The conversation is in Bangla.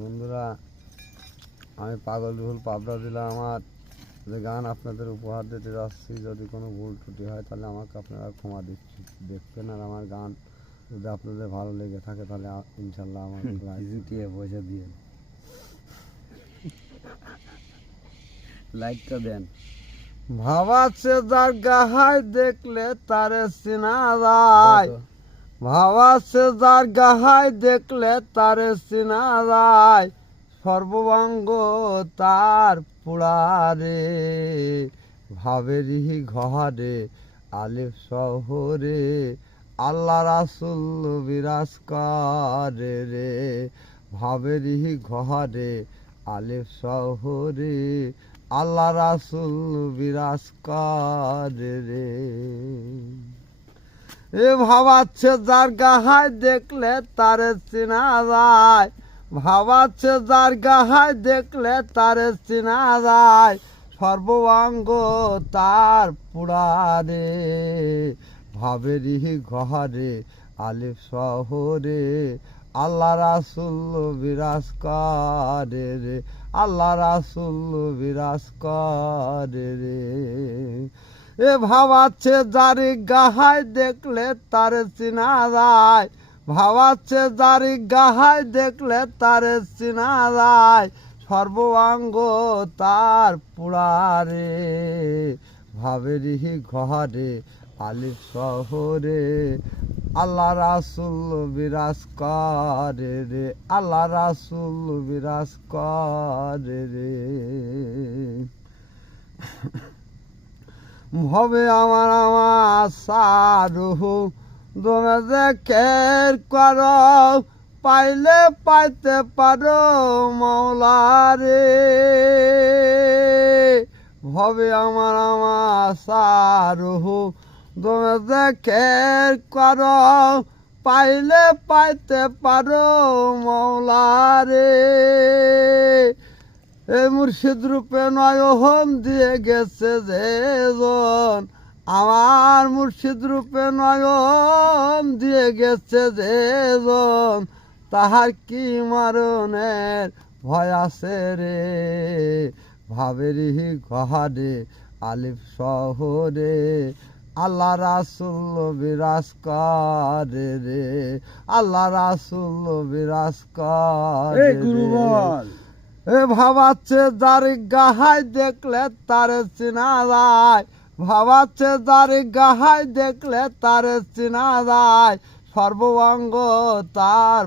বন্ধুরা, আমি পাগল রুহুল পাবদা দিলাম আমার যে গান আপনাদের উপহার দিতে যাচ্ছি। যদি কোনো ভুল ত্রুটি হয় তাহলে আমাকে আপনারা ক্ষমা দেখবেন। আর আমার গান যদি আপনাদের ভালো লেগে থাকে তাহলে ইনশাল্লাহ আমার পয়সা দিয়ে লাইকটা দেন। ভাবাচ্ছে যার গাহায় দেখলে তারে চিনা যায়, ভাবাচ্ছে যার গাহায় দেখলে তারে চিনা যায়, সর্বঙ্গ তার পুড়ারে ভাবেরি ঘরে আলিফ শহরে আল্লাহ রাসূল বিরাজ করে রে, ভাবেরি ঘরে আলিফ শহরে আল্লাহ রাসূল বিরাজ করে রে। এ ভাবাচ্ছে যার গাহায় দেখলে তারে চিনা যায়, ভাবাচ্ছে যার গাহায় দেখলে তারে চিনা যায়, সর্বাঙ্গ তার পুড়ারে ভাবেরি ঘরে আলিফ শহরে আল্লাহ রাসূল বিরাজ করে রে, আল্লাহ রাসূল বিরাজ করে রে। এ ভাবাচ্ছে যার গাহায় দেখলে তার চিনা যায়, ভাবাচ্ছে যার গাহায় দেখলে তার চিনা যায়, সর্বাঙ্গ তার পুড়ারে ভাবেরি ঘরে আলিফ শহরে আল্লাহ রাসূল বিরাজ করে রে, আল্লাহ রাসূল বিরাজ করে রে। ভবে আমার সারুহু দমে যে কের করো, পাইলে পাইতে পারো মওলারে, ভবে আমার সারুহু দমে যে কের করো, পাইলে পাইতে পারো মওলারে। এই মুর্শিদ রূপে নয়ন দিয়ে গেছে যেজন, আমার মুর্শিদ রূপে নয়ন দিয়ে গেছে যেজন, তাহার কি মরণের ভয় আছে রে, ভাবেরি ঘরে আলিফ শহরে আল্লাহ রাসূল বিরাজ করে রে, আল্লাহ রাসূল বিরাজ করে রে। এ ভাবাচ্ছে যার গাহায় দেখলে তারে চিনা যায়, ভাবাচ্ছে যার গাহায় দেখলে তারে চিনা যায়, সর্বাঙ্গ তার